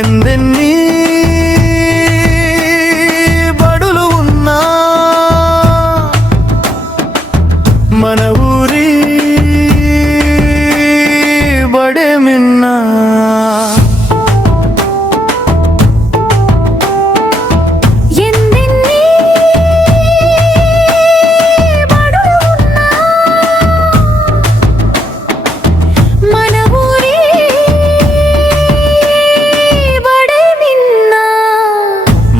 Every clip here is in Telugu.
ఎందెన్ని బడులు ఉన్నా మన ఊరి బడే మిన్నా.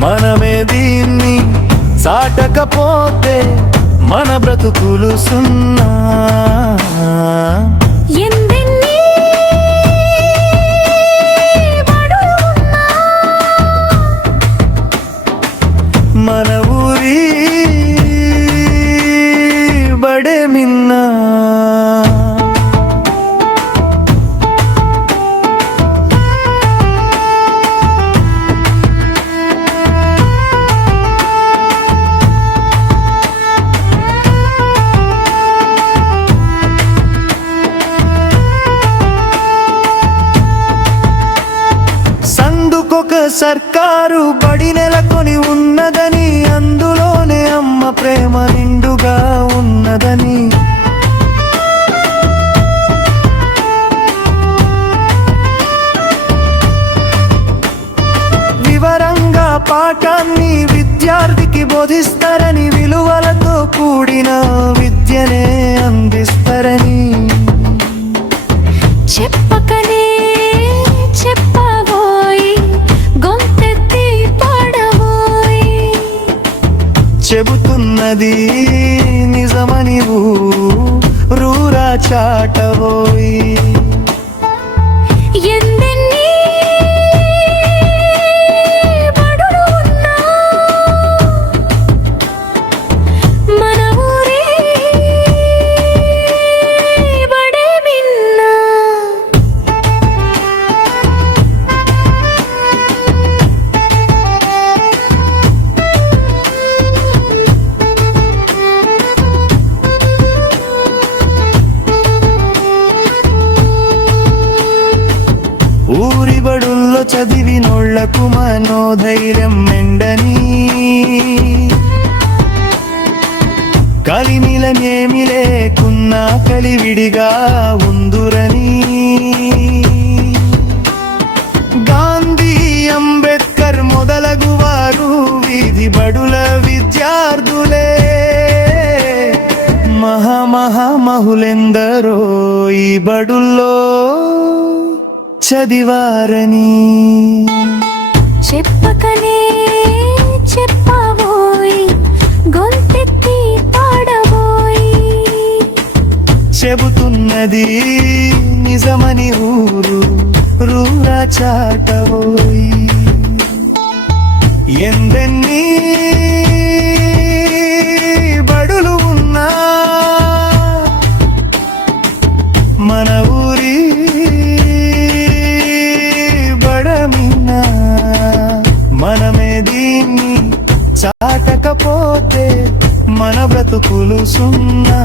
మనమే దీన్ని చాటకపోతే మన బ్రతుకులు సున్నా. మన ఊరి బడే మిన్నా. ఒక సర్కారు బడి నెలకొని ఉన్నదని, అందులోనే అమ్మ ప్రేమ నిండుగా ఉన్నదని, వివరంగా పాఠాన్ని విద్యార్థికి బోధిస్తారని, విలువలతో కూడిన విద్యనే అందిస్తారని. చెప్పకనే చెబుతున్నది నిజమని ఊరూరా చాటబోయి. ఊరి బడుల్లో చదివినోళ్లకు మనోధైర్యం మెండని, కలిమిలనేమి లేకున్నా కలివిడిగా ఉందురని, గాంధీ అంబేద్కర్ మొదలగు వారు వీధి బడుల విద్యార్థులే. మహామహులెందరో ఈ బడుల్లో చదివారని. చెప్పకనే చెప్పబోయి గొంతెత్తి పాడబోయి. చెబుతున్నది నిజమని ఊరూరా చాటబోయి. ఎందెన్ని బడులు ఉన్నా మన ఊరి మనమే దీన్ని చాటకపోతే మన బ్రతుకులు సున్నా.